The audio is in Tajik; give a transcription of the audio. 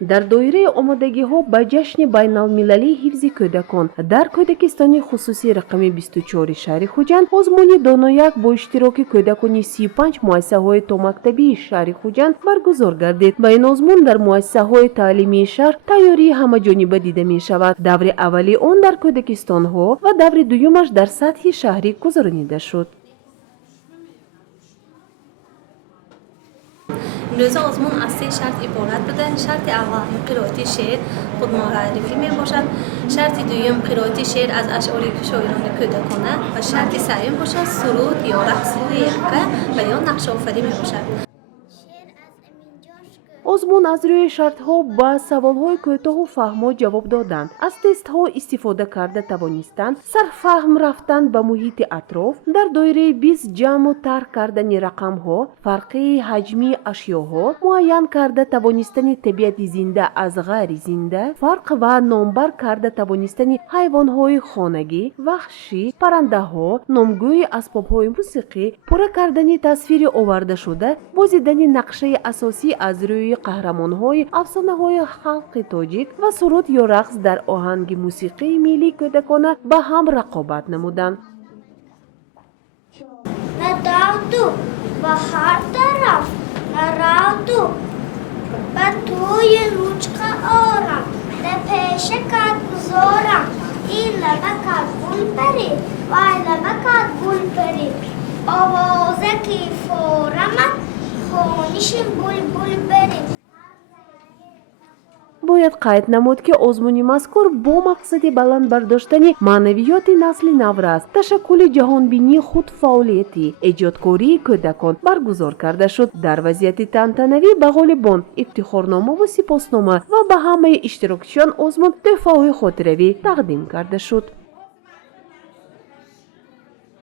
дар доираи омодагиҳо ба ҷашни байналмилалии ҳифзи кӯдакон дар кӯдакистони хусусии рақами 24 шаҳри Хуҷанд озмуни донояк бо иштироки кӯдакони 35 муассисаҳои томактабии шаҳри Хуҷанд баргузор гардид. Ба ин озмун дар муассисаҳои таълимии шаҳр тайёрии ҳамаҷониба дида мешавад. Даври аввали он дар кӯдакистонҳо ва даври дуюмаш дар сатҳи шаҳрӣ гузаронида шуд. امروز آزمون از 3 شرط عبارت بوده. شرط اول قرائت شعر خود معرفی می باشد. شرط دوم قرائت شعر از اشعار شاعران کودکانه و شرط سوم باشد سرود یا رقص روی یقه و یا نقش آفرین می باشد. озмун аз рӯи шартҳо ба саволҳои кӯтоҳу фаҳмо ҷавоб додан, аз тестҳо истифода карда тавонистанд сарфаҳм рафтан ба муҳити атроф, дар доираи 20 ҷамъу тарк кардани рақамҳо, фарқи ҳаҷми ашёҳо, муайян карда тавонистани табиати зинда аз ғайри зинда, фарқ ва номбар карда тавонистани ҳайвонҳои хонагӣ, ваҳшӣ, паррандаҳо, номгӯи асбобҳои мусиқӣ, пурра кардани тасвири овардашуда, бозидани нақшаи асосӣ аз рӯи қаҳрамонҳои афсонаҳои халқи тоҷик ва суруд ё рақс дар оҳанги мусиқии миллии кӯдакона ба ҳам рақобат намуданд. Надавду ба ҳар тараф, наравду ба тӯи ручка орам, да пеша кад гузорам, ин лаба кад гулпари, вай лаба кад гулпари, овоза ки форамад, хониши булбул бари. бояд қайд намуд, ки озмуни мазкур бо мақсади баланд бардоштани маънавиёти насли навра аст, ташаккули ҷаҳонбинии худ фаъолияти эҷодкории кӯдакон баргузор карда шуд. Дар вазъияти тантанавӣ ба ғолибон ифтихорнома ва сипоснома ва ба ҳамаи иштирокчиён озмун тӯҳфаҳои хотиравӣ тақдим карда шуд.